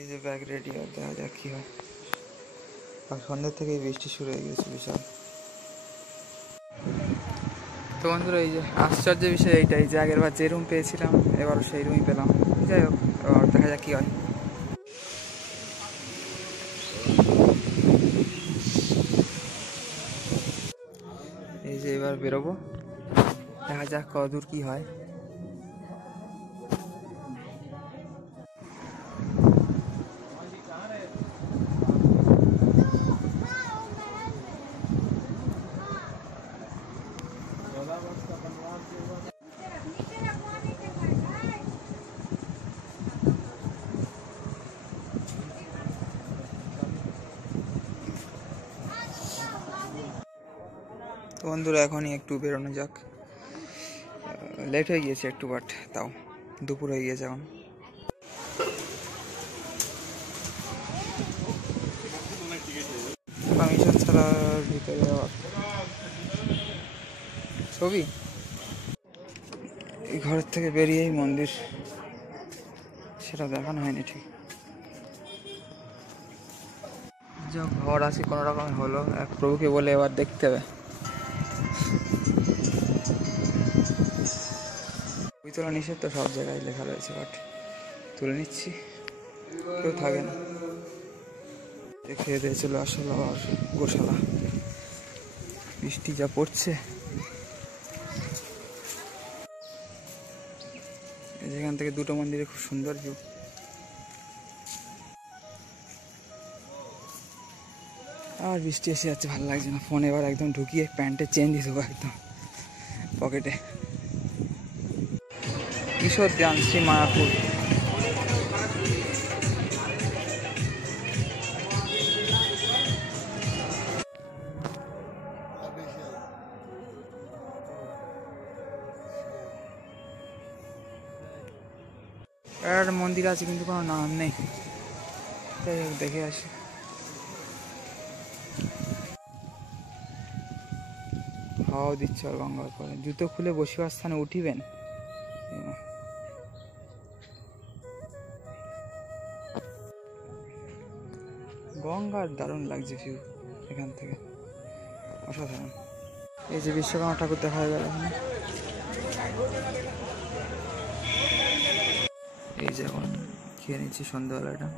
এই যে bag ready, আর দেখা যাক কি হয়। আর সন্ধ্যে থেকেই বৃষ্টি শুরু হয়ে গেছে বিশাল। তো বন্ধুরা, এই যে আশ্চর্য বিষয় এইটাই যে আগের বার যে রুম পেয়েছিলাম এবারও সেই রুমই পেলাম। যাই হোক, এবার দেখা যাক কি হয়। এই যে এবার বেরোবো, দেখা যাক কতদূর কি হয়। তো বন্ধুরা, এখনই একটু বেরোনো যাক। লেট হয়ে গিয়েছে একটু, বাট তাও দুপুর হয়ে গিয়েছে এখন। পারমিশন ছাড়া ভিতরে আবার ছবি। এই ঘরের থেকে বেরিয়েই মন্দির, সেটা দেখানো হয়নি ঠিক। যা ঘর আছে কোনো রকমের হলো, এক প্রভুকে বলে এবার দেখতে হবে। ছবি তোলা নিষেধ তো সব জায়গায় লেখা রয়েছে, বাট তুলে নিচ্ছি, কেউ থাকে না। খেয়ে দিয়ে চলে আসলো আবার গোশালা। বৃষ্টি যা পড়ছে, যেখান থেকে দুটো মন্দিরে খুব সুন্দর ভিউ। আর বৃষ্টি এসে যাচ্ছে, ভালো লাগছে না। ফোন এবার একদম ঢুকিয়ে প্যান্টে চেন দিয়ে দেবো একদম পকেটে। কিশোর ধ্যান শ্রী মায়াপুর। একটা মন্দির আছে কিন্তু কোনো নাম নেই, দেখে আসি। হাওয়া দিচ্ছে আর গঙ্গার পরে। জুতো খুলে বসিবার স্থানে উঠিবেন। গঙ্গার দারুণ লাগছে ভিউ এখান থেকে, অসাধারণ। এই যে বিশ্বকর্মা ঠাকুর দেখা গেল এখানে। এই যে এখন খেয়ে নিচ্ছি সন্ধ্যাবেলাটা।